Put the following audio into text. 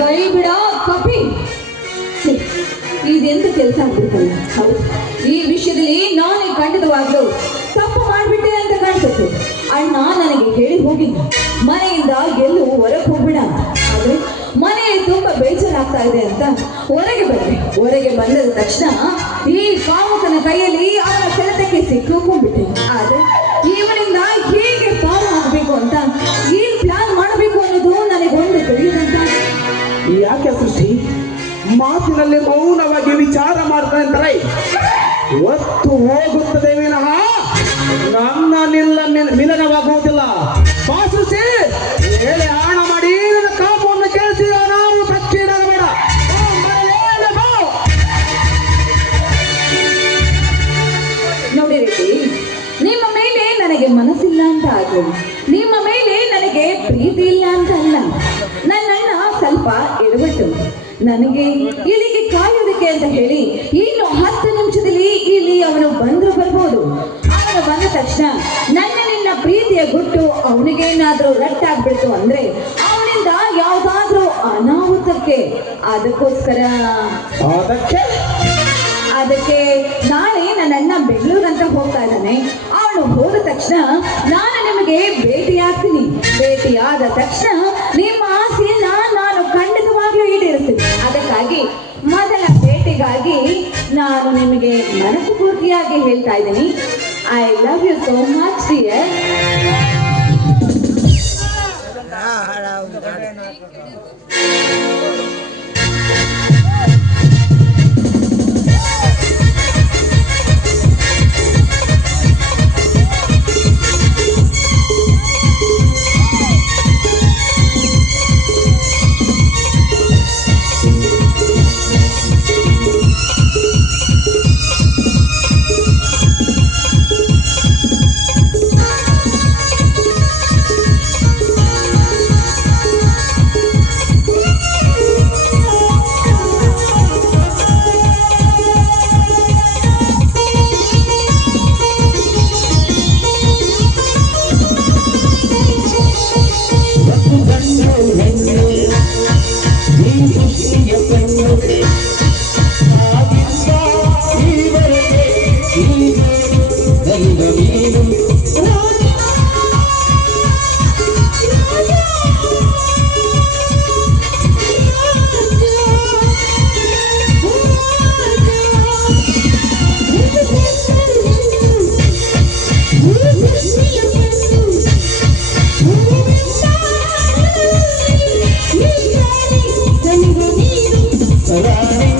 ಕೈ ಬಿಡ ಕಪಿ. ಇದೆಂತ ಕೆಲಸ ಆಗ್ಬಿಡ್ತಲ್ಲ. ಹೌದು, ಈ ವಿಷಯದಲ್ಲಿ ನಾನೇ ಖಂಡಿತವಾಗ್ಲೂ ತಪ್ಪು ಮಾಡ್ಬಿಟ್ಟೆ ಅಂತ ಕಾಣಿಸುತ್ತೆ. ಅಣ್ಣ ನನಗೆ ಹೇಳಿ ಹೋಗಿಲ್ಲ, ಮನೆಯಿಂದ ಎಲ್ಲೂ ಹೊರಗೆ ಹೋಗ್ಬಿಡ ಅಂತ. ಆದ್ರೆ ಮನೆ ತುಂಬಾ ಬೇಜಾರಾಗ್ತಾ ಇದೆ ಅಂತ ಹೊರಗೆ ಬಂದೆ. ಹೊರಗೆ ಬಂದ ತಕ್ಷಣ ಈ ಕಾಮುಕನ ಕೈಯಲ್ಲಿ ಅವನ ಸೆಳೆತಕ್ಕೆ ಸಿಕ್ಕೊಂಡ್ಬಿಟ್ಟೆ. ಆದ್ರೆ ಇವನಿಂದ ಹೇಗೆ ಪಾರು ಆಗಬೇಕು ಅಂತ ಏನ್ ಪ್ಲಾನ್ ಮಾಡಬೇಕು ಅನ್ನೋದು ನನಗೊಂದು ತಿಳಿಯುದಂತ. ಯಾಕೆ ಸೃಷ್ಟಿ ಮಾತಿನಲ್ಲಿ ಮೌನವಾಗಿ ವಿಚಾರ ಮಾಡ್ತಾ ಇದ್ದಾರೆ? ಒತ್ತು ಹೋಗುತ್ತದೆ ವಿನಃ ನನ್ನ ಮಿಲನವಾಗುವುದಿಲ್ಲ. ಬಾ ಸೃಷ್ಟಿ, ಹೇಳಿ ಹಣ ಮಾಡಿ ನನ್ನ ಕಾಮವನ್ನು ಕೇಳಿಸಿದ ನಾವು ತಕ್ಷಣ ಬೇಡ. ನೋಡಿ ರೀತಿ, ನಿಮ್ಮ ಮೇಲೆ ನನಗೆ ಮನಸ್ಸಿಲ್ಲ ಅಂತ ಆದ್ರೆ, ನಿಮ್ಮ ಮೇಲೆ ನನಗೆ ಪ್ರೀತಿ ಇಲ್ಲ ಅಂತ ಅಲ್ಲ. ನನ್ನಣ್ಣ ಸ್ವಲ್ಪ ಎಡವಟ್ಟು. ನನಗೆ ಇಲ್ಲಿಗೆ ಕಾಯೋದಕ್ಕೆ ಅಂತ ಹೇಳಿ ಇನ್ನು 10 ನಿಮಿಷದಲ್ಲಿ ಇಲ್ಲಿ ಅವನು ಬಂದ್ರು ಬರ್ಬೋದು. ಅವನು ಬಂದ ತಕ್ಷಣ ನಿನ್ನ ಪ್ರೀತಿಯ ಗುಟ್ಟು ಅವನಿಗೇನಾದ್ರೂ ರಟ್ಟಾಗ್ಬಿಡ್ತು ಅಂದ್ರೆ ಅವನಿಂದ ಯಾವ್ದಾದ್ರೂ ಅನಾಹುತಕ್ಕೆ. ಅದಕ್ಕೆ ನಾಳೆ ನನ್ನಣ್ಣ ಬೆಂಗಳೂರಂತ ಹೋಗ್ತಾ ಇದ್ದಾನೆ. ಅವನು ಹೋದ ತಕ್ಷಣ ನಾನು ನಿಮಗೆ ಭೇಟಿಯಾಗ್ತೀನಿ. ಭೇಟಿಯಾದ ತಕ್ಷಣ ನಿಮ್ಮ ಆಸೆಯನ್ನ ನಾನು ಖಂಡಿತವಾಗ್ಲೂ ಈಡೇರಿಸ್ತೀನಿ. ಅದಕ್ಕಾಗಿ ಮೊದಲ ಭೇಟಿಗಾಗಿ ನಾನು ನಿಮಗೆ ಮನಸ್ಸು ಪೂರ್ತಿಯಾಗಿ ಹೇಳ್ತಾ ಇದ್ದೀನಿ, I love you so much dear. Surrounding